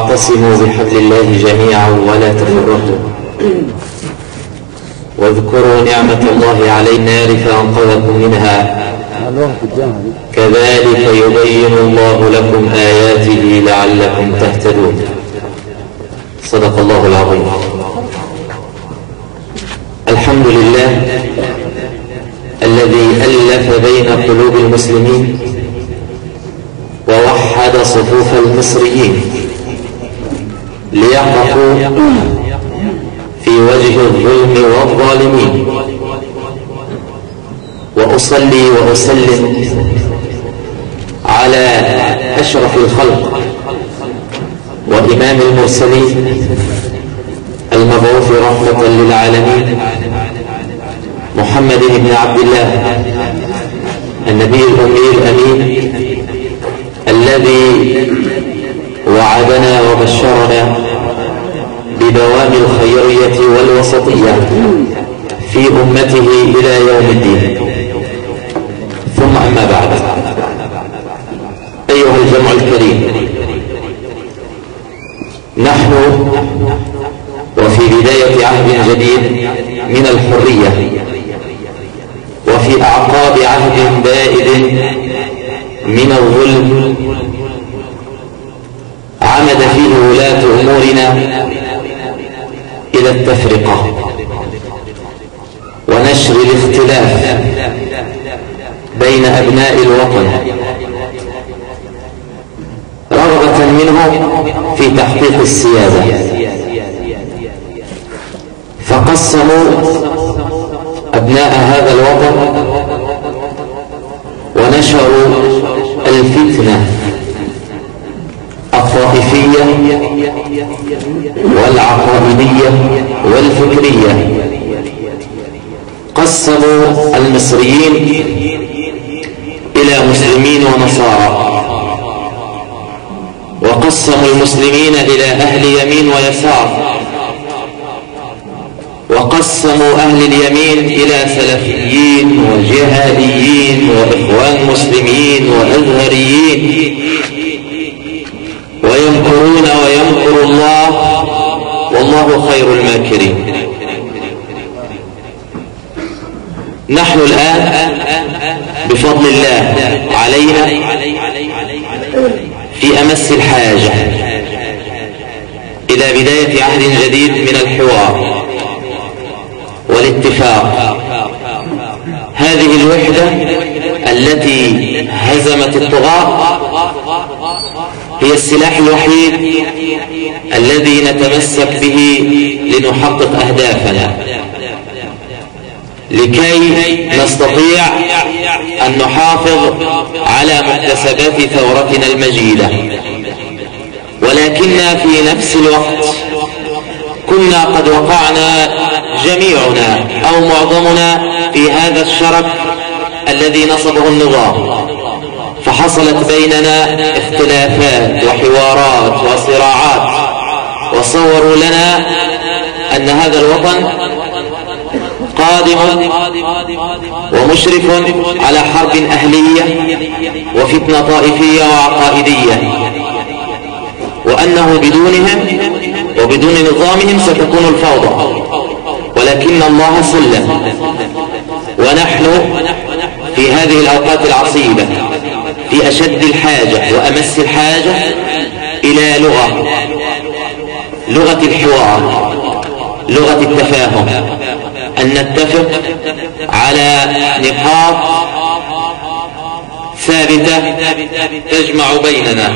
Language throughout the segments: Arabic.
واعتصموا بحبل الله جميعا ولا تفرقوا، واذكروا نعمة الله على النار فأنقذكم منها، كذلك يبين الله لكم آياته لعلكم تهتدون. صدق الله العظيم. الحمد لله الذي ألف بين قلوب المسلمين ووحد صفوف المصريين ليقفوا في وجه الظلم والظالمين. وأصلي وأسلم على أشرف الخلق وإمام المرسلين المبعوث رحمة للعالمين محمد بن عبد الله النبي الأمي الأمين الذي وعدنا وبشرنا بدوام الخيرية والوسطية في أمته إلى يوم الدين. ثم أما بعد، أيها الجمع الكريم، نحن وفي بداية عهد جديد من الحرية، وفي أعقاب عهد بائد من الظلم عمد فيه ولاة أمورنا إلى التفرقة ونشر الاختلاف بين أبناء الوطن، رغبة منهم في تحقيق السيادة، فقسموا أبناء هذا الوطن ونشروا الفتنة الطائفية والعقائدية والفكرية. قسموا المصريين إلى مسلمين ونصارى، وقسموا المسلمين إلى أهل يمين ويسار، وقسموا أهل اليمين إلى سلفيين وجهاديين وإخوان مسلمين وأزهريين، ويمكرون ويمكر الله والله خير الماكرين. نحن الآن بفضل الله علينا في أمس الحاجة إلى بداية عهد جديد من الحوار والاتفاق. هذه الوحدة التي هزمت الطغاة هي السلاح الوحيد الذي نتمسك به لنحقق أهدافنا، لكي نستطيع أن نحافظ على مكتسبات ثورتنا المجيدة. ولكن في نفس الوقت كنا قد وقعنا جميعنا أو معظمنا في هذا الشرك الذي نصبه النظام، فحصلت بيننا اختلافات وحوارات وصراعات، وصوروا لنا أن هذا الوطن قادم ومشرف على حرب أهلية وفتنة طائفية وعقائدية، وأنه بدونهم وبدون نظامهم ستكون الفوضى. ولكن الله سلم، ونحن في هذه الأوقات العصيبة في أشد الحاجة وأمس الحاجة إلى لغة الحوار، لغة التفاهم، أن نتفق على نقاط ثابتة تجمع بيننا.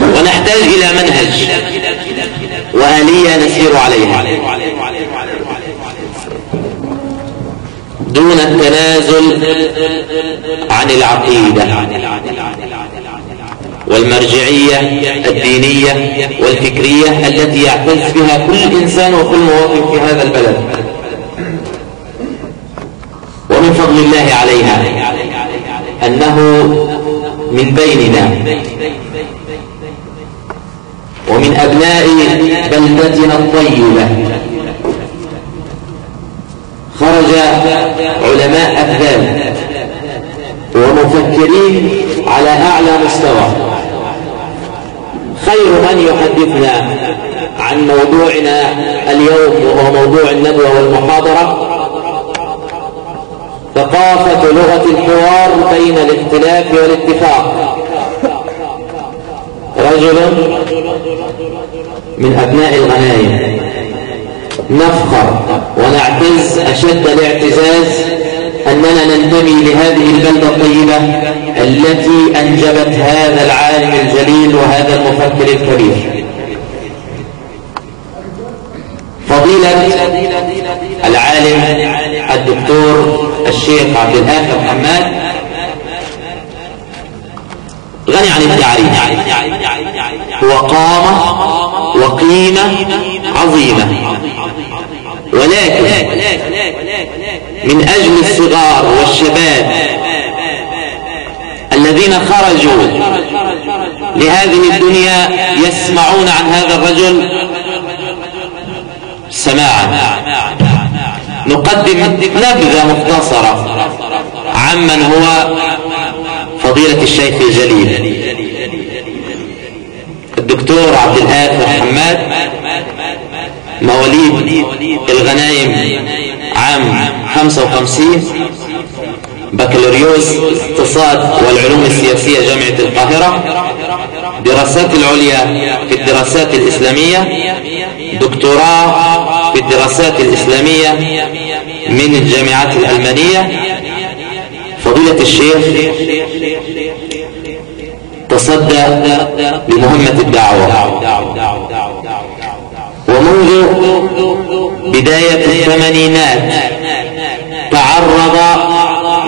ونحتاج إلى منهج وآلية نسير عليها دون التنازل عن العقيدة والمرجعية الدينية والفكرية التي يعتز بها كل إنسان وكل مواطن في هذا البلد. ومن فضل الله عليها أنه من بيننا ومن أبناء بلدتنا الطيبة خرج علماء أفذاذ ومفكرين على أعلى مستوى. خير من يحدثنا عن موضوعنا اليوم وهو موضوع الندوة والمحاضرة ثقافة لغة الحوار بين الاختلاف والاتفاق. رجل من أبناء الغنايم نفخر ونعتز أشد الاعتزاز أننا ننتمي لهذه البلدة الطيبة التي أنجبت هذا العالم الجليل وهذا المفكر الكبير. فضيلة العالم الدكتور الشيخ عبد الآخر حماد غني عن التعريف، هو قامة وقيمة عظيمة، ولكن من أجل الصغار والشباب الذين خرجوا لهذه الدنيا يسمعون عن هذا الرجل سماعا، نقدم نبذة مختصرة عمن هو فضيلة الشيخ الجليل الدكتور عبد الآخر حماد، مواليد الغنايم عام 55، بكالوريوس اقتصاد والعلوم السياسية جامعة القاهرة، دراسات العليا في الدراسات الإسلامية، دكتوراه في الدراسات الإسلامية من الجامعات الألمانية. فضيلة الشيخ تصدى لمهمة الدعوة، ومنذ بداية الثمانينات تعرض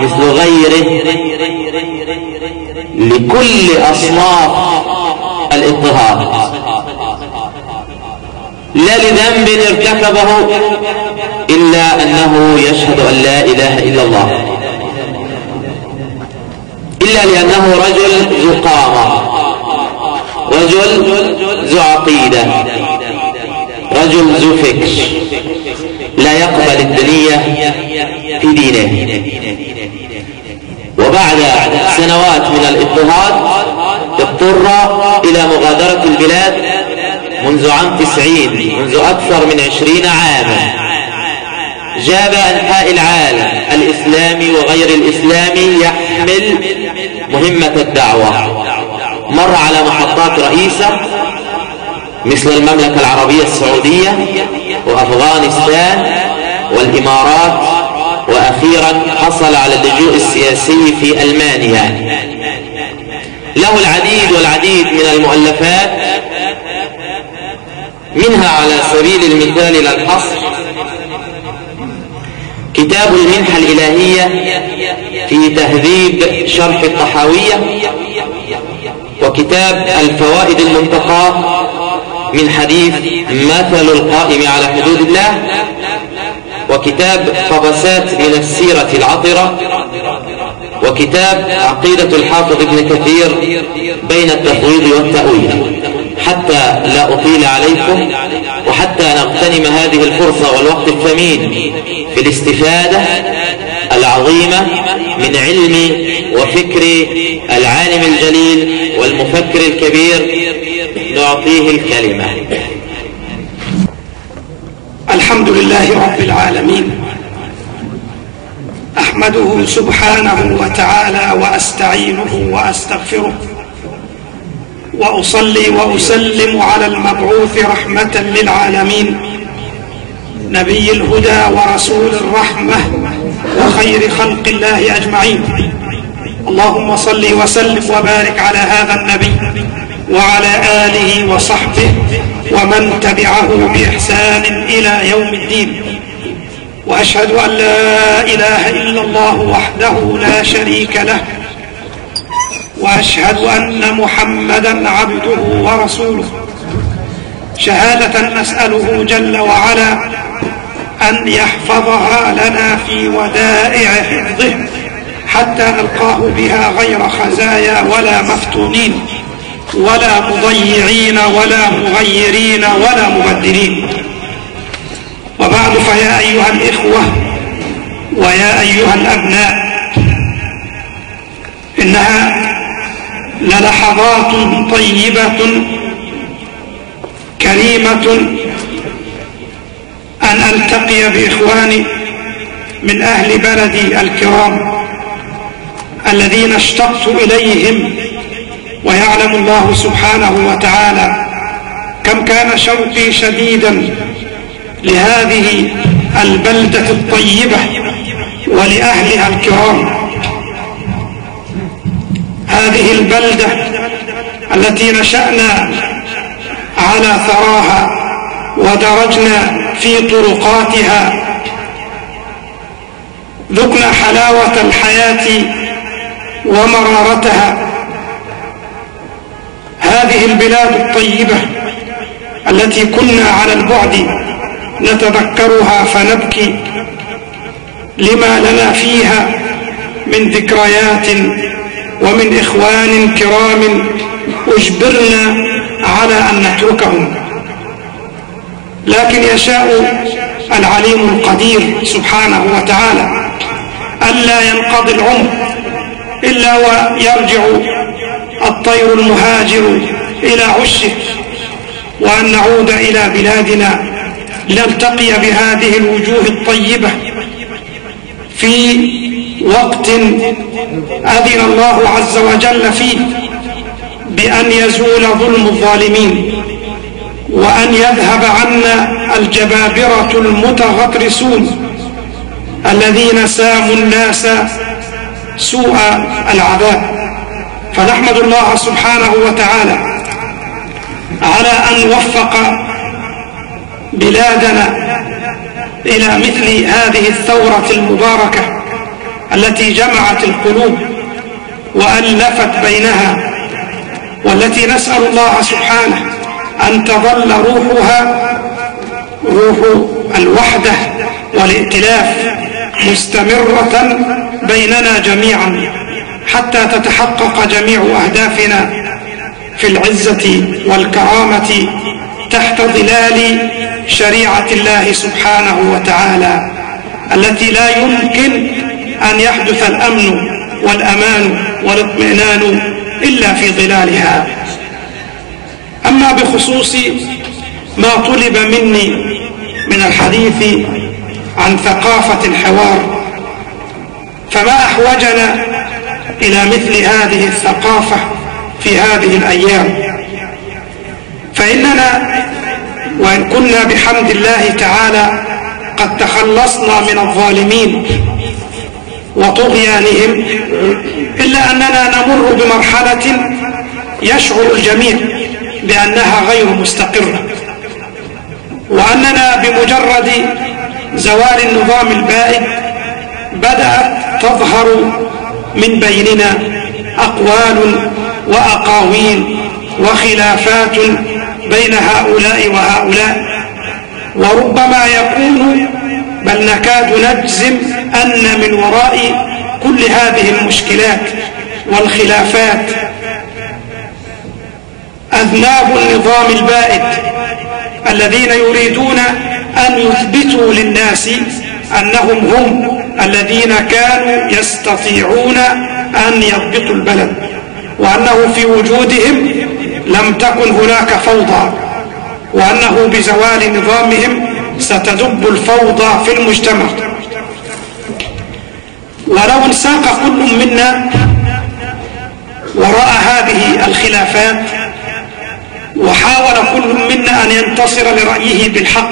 مثل غيره لكل أصناف الاضطهاد، لا لذنب ارتكبه إلا أنه يشهد أن لا إله إلا الله، إلا لأنه رجل ذو قامة، رجل ذو عقيدة، رجل ذو فكر لا يقبل الدنية في دينه. وبعد سنوات من الاضطهاد اضطر إلى مغادرة البلاد منذ عام 90، منذ أكثر من 20 عاما. جاب أنحاء العالم الإسلامي وغير الإسلامي يحمل مهمة الدعوة، مر على محطات رئيسة مثل المملكة العربية السعودية وأفغانستان والإمارات، وأخيرا حصل على اللجوء السياسي في ألمانيا. له العديد والعديد من المؤلفات، منها على سبيل المثال لا الحصر كتاب المنحة الإلهية في تهذيب شرح الطحاوية، وكتاب الفوائد المنتقاة من حديث مثل القائم على حدود الله، وكتاب قبسات من السيرة العطرة، وكتاب عقيدة الحافظ ابن كثير بين التفويض والتأويل. حتى لا أطيل عليكم وحتى نغتنم هذه الفرصة والوقت الثمين في الاستفادة العظيمة من علم وفكر العالم الجليل والمفكر الكبير، نعطيه الكلمة. الحمد لله رب العالمين، أحمده سبحانه وتعالى وأستعينه وأستغفره، وأصلي وأسلم على المبعوث رحمة للعالمين، نبي الهدى ورسول الرحمة وخير خلق الله أجمعين. اللهم صل وسلم وبارك على هذا النبي وعلى آله وصحبه ومن تبعه بإحسان إلى يوم الدين. وأشهد أن لا إله إلا الله وحده لا شريك له، وأشهد أن محمدًا عبده ورسوله، شهادة نسأله جل وعلا أن يحفظها لنا في ودائع حفظه حتى نلقاه بها غير خزايا ولا مفتونين ولا مضيعين ولا مغيرين ولا مبدلين. وبعد، فيا أيها الإخوة ويا أيها الأبناء، إنها للحظات طيبة كريمة أن ألتقي بإخواني من أهل بلدي الكرام الذين اشتقت إليهم، ويعلم الله سبحانه وتعالى كم كان شوقي شديدا لهذه البلدة الطيبة ولأهلها الكرام. هذه البلدة التي نشأنا على ثراها ودرجنا في طرقاتها، ذقنا حلاوة الحياة ومرارتها. هذه البلاد الطيبة التي كنا على البعد نتذكرها فنبكي لما لنا فيها من ذكريات ومن إخوان كرام أجبرنا على أن نتركهم، لكن يشاء العليم القدير سبحانه وتعالى ألا ينقضي العمر إلا ويرجع الطير المهاجر إلى عشه، وأن نعود إلى بلادنا لنلتقي بهذه الوجوه الطيبة في وقت أذن الله عز وجل فيه بأن يزول ظلم الظالمين، وأن يذهب عنا الجبابرة المتغطرسون الذين ساموا الناس سوء العذاب. فنحمد الله سبحانه وتعالى على أن وفق بلادنا إلى مثل هذه الثورة المباركة التي جمعت القلوب وألفت بينها، والتي نسأل الله سبحانه أن تظل روحها روح الوحدة والائتلاف مستمرة بيننا جميعا حتى تتحقق جميع أهدافنا في العزة والكرامة تحت ظلال شريعة الله سبحانه وتعالى التي لا يمكن أن يحدث الأمن والأمان والاطمئنان إلا في ظلالها. أما بخصوص ما طلب مني من الحديث عن ثقافة الحوار، فما أحوجنا إلى مثل هذه الثقافة في هذه الأيام، فإننا وإن كنا بحمد الله تعالى قد تخلصنا من الظالمين وطغيانهم، إلا أننا نمر بمرحلة يشعر الجميع بأنها غير مستقرة، وأننا بمجرد زوال النظام البائد بدأت تظهر من بيننا أقوال وأقاويل وخلافات بين هؤلاء وهؤلاء، وربما يكون بل نكاد نجزم أن من وراء كل هذه المشكلات والخلافات أذناب النظام البائد الذين يريدون أن يثبتوا للناس أنهم هم الذين كانوا يستطيعون أن يضبطوا البلد، وأنه في وجودهم لم تكن هناك فوضى، وأنه بزوال نظامهم ستدب الفوضى في المجتمع. ولو انساق كل منا وراء هذه الخلافات وحاول كل منا أن ينتصر لرأيه بالحق